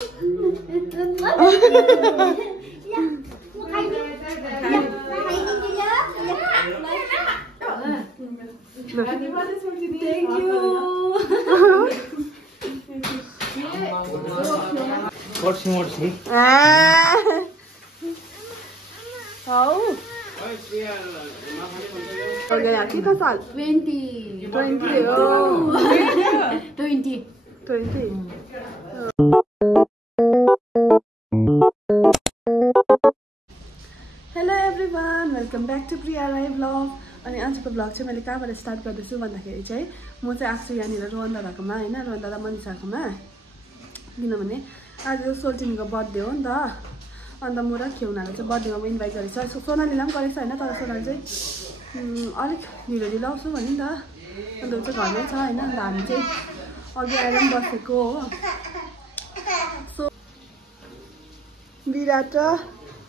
Thank you. What's more? How? Okay, कितना साल? 20. 20. Oh. 20. 20. Hello everyone, welcome back to Priya Rai vlog. अनि आजको vlog चाहिँ मैले कहाँबाट स्टार्ट गर्दैछु भन्दाखेरि चाहिँ म चाहिँ आएको छु यहाँनिर रोहन दादाकोमा हैन, रोहन दादा मनिषाकोमा। किनभने आज सोल्टिनीको बर्थडे हो नि त। अन्त म र खेउनाले चाहिँ बर्थडेमा इन्भाइट गरेछ। सोनालीलाई पनि गरेछ हैन, तर सोनाली चाहिँ अलिक ढिलो आउँछु भन्यो नि त। अन्त उ चाहिँ घरमै छ हैन। अन्त हामी चाहिँ अघि आएर पनि बसेको हो। सो विराट र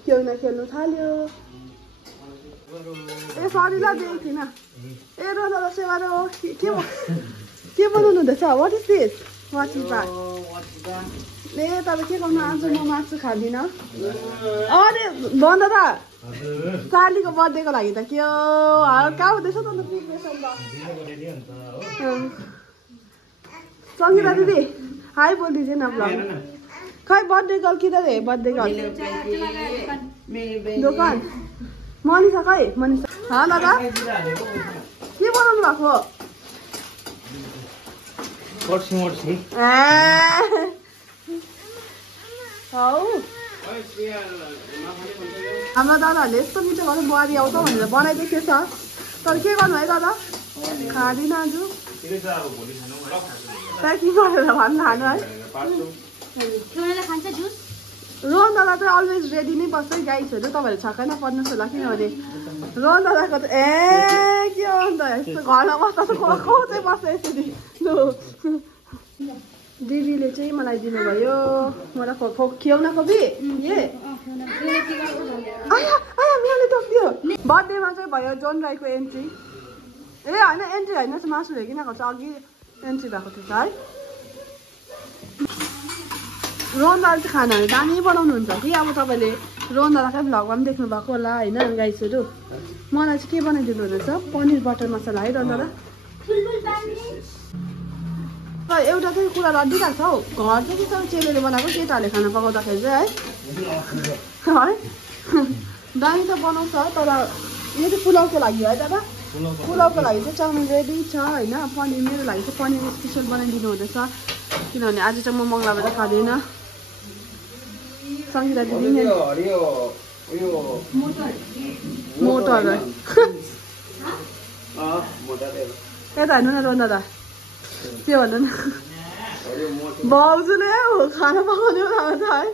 खेउना खेल्नु थाल्यो। ए सरीलाई दिएको थिइनँ। ए रोदा सेवा र हो के बनाउनु हुँदैछ? What is this? What is that? ए तपाईँ के गर्नु? आज म मासु खाँदिनँ। अरे बन्द त सालीको बर्थडेको लागि त के हो हल्का हुँदैछ त अन्त प्रिपरेसन त। सङ्गीता दिदी हाई बोल दीजिए न ब्लग। खै बर्थडे गर्ल किधर है? बर्थडे गर्ल दोकान। मनिषा खै? मनिषा हाँ दादा के बनाउनु भएको? हाम्रो दादाहरूले यस्तो मिठो गरेर बुहारी आउँछ भनेर बनाइदिएको छ। तर के गर्नु है दादा? खाँदिनँ आज। प्याकिङ गरेर भन्नु खानु है। रोहन दादा चाहिँ अलवेज रेडी नै बस्छ है गाइसहरू। तपाईँहरू छक्कै नपर्नुहोस् होला, किनभने रोहन दादाको त ए के हो अन्त यस्तो घरमा बस्दा त को चाहिँ बस्छ यसरी। लु दिदीले चाहिँ मलाई दिनुभयो मलाई खियाउनको बि ए आया आया मियाले टोक्दियो। बर्थडेमा चाहिँ भयो जोन राईको एन्ट्री। ए होइन एन्ट्री होइन, मासु हेरिकन गर्छ। अघि एन्ट्री भएको थियो है। रोहन दादा चाहिँ खानाहरू दामी बनाउनुहुन्छ कि। अब तपाईँले रोहन दादाकै भ्लगमा पनि देख्नु भएको होला होइन गाइसहरू। मलाई चाहिँ के बनाइदिनु हुँदैछ? पनिर बटर मसला है रोहन दादा। एउटा चाहिँ कुरा रड्डिरहेको छ हौ, घर चाहिँ के छ चेलीले बनाएको केटाहरूले खाना पकाउँदाखेरि चाहिँ है दामी त बनाउँछ। तर यो चाहिँ पुलाउको लागि है दादा। पुलाउको लागि चाहिँ चाउमिन रेडी छ होइन। पनिर मेरो लागि चाहिँ पनिर स्पेसल बनाइदिनु हुँदैछ, किनभने आज चाहिँ म मङ्गलबार खाँदिनँ। सङ्गीता दिदी मोटर यता हेर्नु न रोहन दादा के भन्नु न। भाउजूले खाना पकाउने बेलामा त है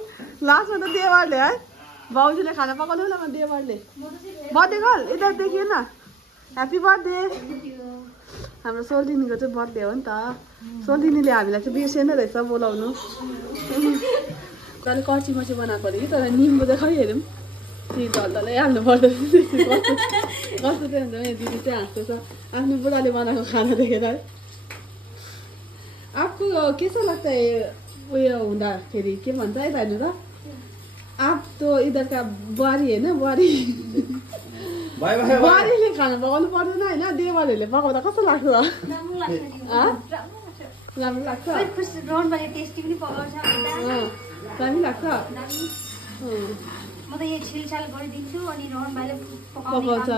लास्टमा त देवरले है। भाउजूले खाना पकाउने बेलामा देवरले बर्थडे गर्ल यता देखियो न। Happy birthday. हाम्रो सोल्टिनीको चाहिँ बर्थडे हो नि त। सोल्टिनीले हामीलाई चाहिँ बिर्सेन रहेछ बोलाउनु। तर कर्ची मर्ची बनाएको अरे कि, तर निम्बु चाहिँ खै हेरौँ ती डल्लै हाल्नु पर्दो कस्तो चाहिँ हुन्छ। मेरो दिदी चाहिँ हाँस्दैछ आफ्नो बुढाले बनाएको खाना देखेर है। आपको कैसा लगता है उयो हुँदाखेरि के भन्छ है भाइनु त? आप तो इधर का बुहारी होइन, बुहारी बुहारीले खाना पकाउनु पर्दैन होइन, देवरहरूले पकाउँदा कस्तो लाग्छ? राम्रो लाग्छ। दामी लाग्छ। म त यो छिलछाल गरिदिन्छु अनि रोहन भाइले पकाउँछ।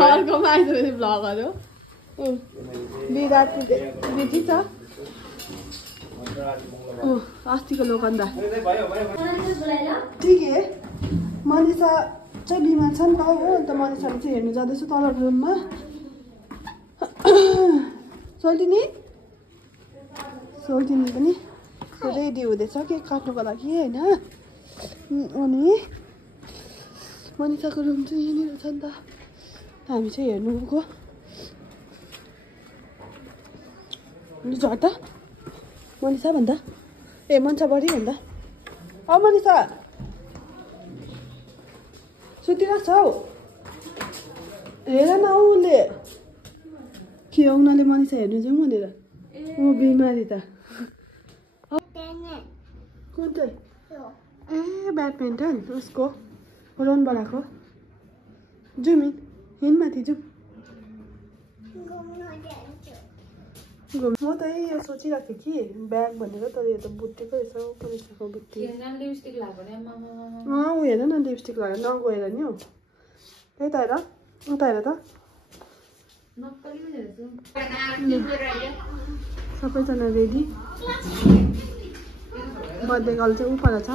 अर्कोमा आइसकेपछि भ्लगहरू विराट बिजी छ। अस्तिको लोकन्दा ठिक है। मनिषा चाहिँ बिमार छ नि त हो। अन्त मनिषाले चाहिँ हेर्नु जाँदैछु तल रुममा। सोल्टिनी पनि रेडी हुँदैछ केक काट्नुको लागि होइन। अनि मनिषाको रुम चाहिँ यहीँनिर छ नि त। हामी चाहिँ हेर्नु गएको। झट्ट मनिषा भन्दा ए मनिषा बढी भन्दा मनिषा सुतिरहेको छ हौ। हेर न उसले खियाउनाले मनिषा हेर्नु जाउँ भनेर। ऊ बिमारी त कुन चाहिँ ए ब्याडमिन्टन उसको रोन बनाएको जाउँ हिँडमाथि जाउँ म त यो सोचिरहेको थिएँ कि ब्याग भनेर तर यो त बुट्टीको रहेछ कलेजको बुट्टी ऊ हेर न लिपस्टिक लगाएर नगएर नि हौ त्यही त हेर उता हेर त सबैजना रेडी बर्थडे गर्ल चाहिँ उपर छ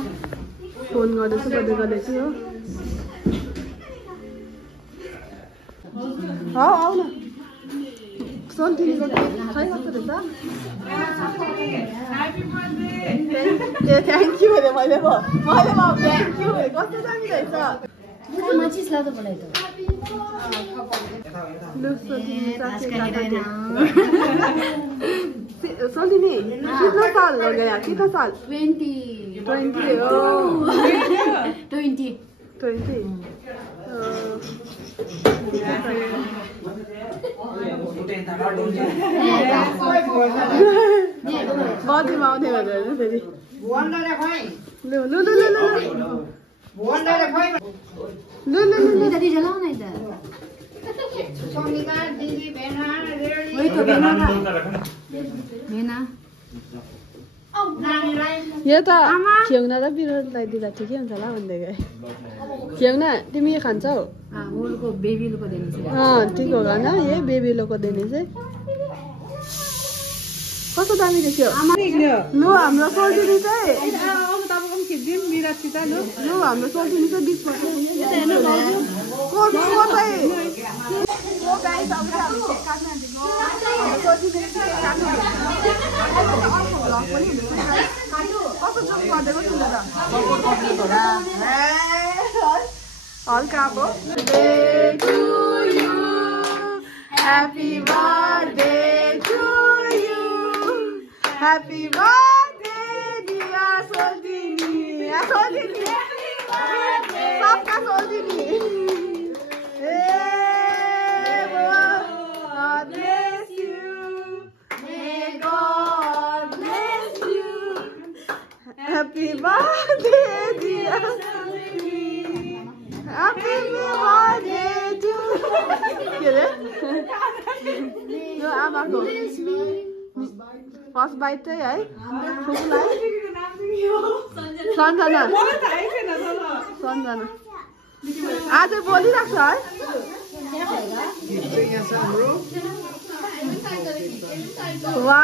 फोन गर्दैछु बर्थडे गर्दैछु हो आऊ न सोल्टिनीको खै कस्तो रहेछ ए थ्याङ्क यू अरे मैले थ्याङ्क यू कस्तो दामी रहेछ सोल्टिनी कितना साल हो गया कितना साल 20 बर्थडेमा आउने भनेर फेरि यो त खेउना र बिरोधलाई दिँदा ठिकै हुन्छ होला भन्दै गए खेउना तिमी यो खान्छौ ठिक हो न यही बेबी लोको देने चाहिँ कस्तो दामी देख्यो लु हाम्रो सोल्टिनी चाहिँ लु हाम्रो सोल्टिनी चाहिँ बिचमा हल्का अब Happy birthday to you. Happy birthday dear Soldini. Soldini. Sabka Soldini. Hey, God bless you. May God bless you. Happy birthday dear Soldini. Happy birthday to you. यो आमाको फर्स्ट बाइट चाहिँ है फुपूलाई सन्जना सन्जना आज बोलिरहेको छ है वा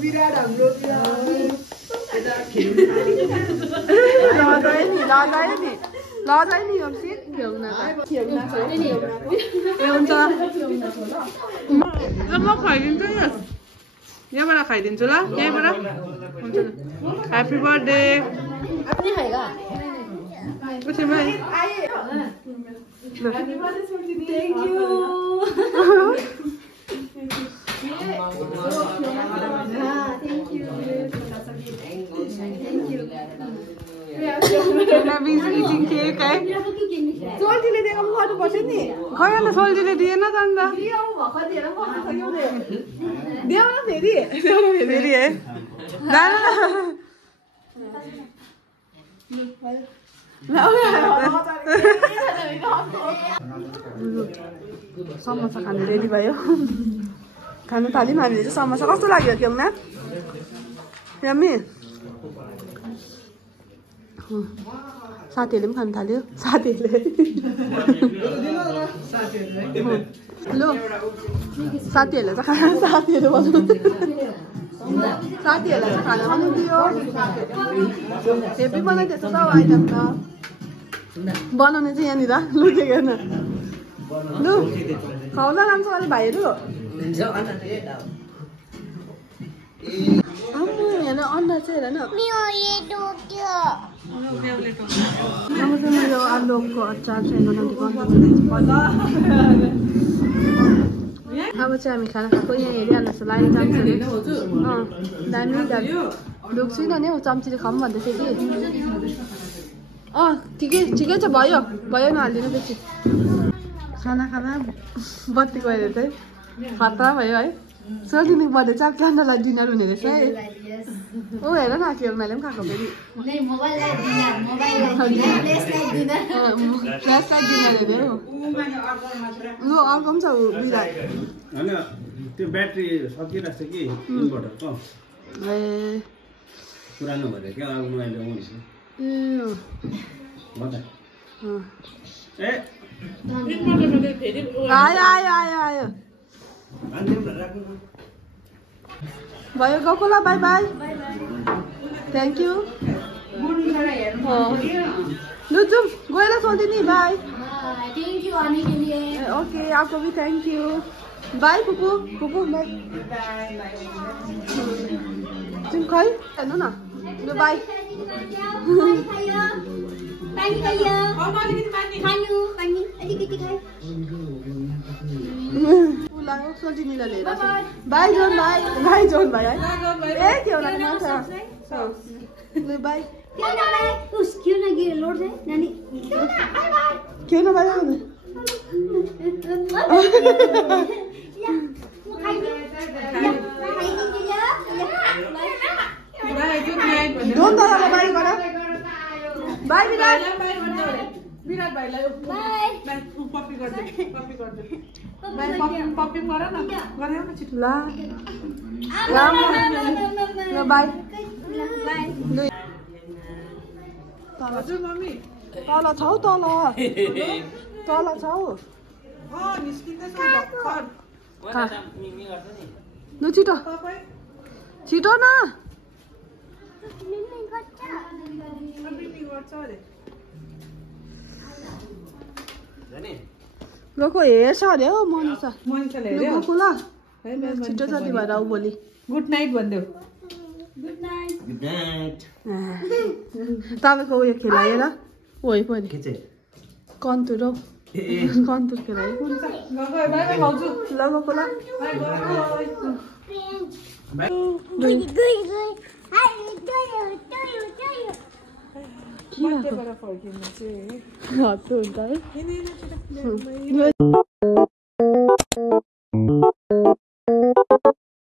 विराट हाम्रो लजाइ नि अम्सी खेल्न हुन्छ म खुवाइदिन्छु नि यहाँबाट खाइदिन्छु ल यहीँबाट हुन्छ ह्याप्पी बर्थडे eating cake है सोल्टीले दिएको पनि गर्नुपर्छ नि खै अन्त सोल्टीले दिएन त अन्त देऊ न फेरि है समोसा खानु रेडी भयो खानु थाल्यौँ हामीले चाहिँ समोसा कस्तो लाग्यो केउना यम्मी साथीहरूले पनि खानु थाल्यो साथीहरूले लु साथीहरूलाई चाहिँ खाना साथीहरू भन्नु साथीहरूलाई चाहिँ खाना पनि दियो हेभी बनाइदिएछ त आइटम त बनाउने चाहिँ यहाँनिर लुकेको न लु खुवाउला राम्रोसँगले भाइहरू हेर अन्डा चाहिँ हेर न अब चाहिँ मेरो आलुको अचार चाहिँ अब चाहिँ हामी खाना खाएको यहाँ हेरिहाल्नुहोस् होला अहिले जान्छ दामी दामी लुक छुइनँ नि हौ चम्चीले खाऊँ भन्दै थियो कि ठिकै छ भयो न हालिदिनु बेसी खाना बत्ती गएर चाहिँ खतरा भयो है सोधिने बर्थडे चाहिँ चान्दालाई डिनर हुने रहेछ है ऊ हेर न केलमाले पनि खाएको फेरि फ्ल्यासलाइट डिनर हेऱ्यो लु अर्को पनि छ ऊ बिराट होइन त्यो ब्याट्री सकिरहेछ कि इन्भर्टरको ए पुरानो भएर क्या अब मैले आउँछु हो त ए आयो भयो गएको बाई बाई थ्याङ्क यू लु जाउँ गएर सोधिनी बाई ओके आपको भी थैंक यू बाय पुपू बाय तुम खाई हेर्नु न लु बाय लाग्यो सोधिनीलाई लिएर बाई जोन भाइ है ए के होला मान्छ लु बाई क्यों ना बाई दोन दादालाई बाई गर बाई विराट भाइलाई पप्पी गर्दै पप्पी गर न गरे न छिटो ला ल बाई हजुर मम्मी तल छौ तल छौ लु छिटो न गएको हेर्छ अरे हौ मनिषा गएको ल छिटो जति भएर आऊ भोलि गुड नाइट भनिदेऊ गुड नाइट तपाईँको उयो खेलाएर ओइ पनि कन्तुर हौ कन्तुर खेलायो ल गएको ल हत्तु हुन्छ है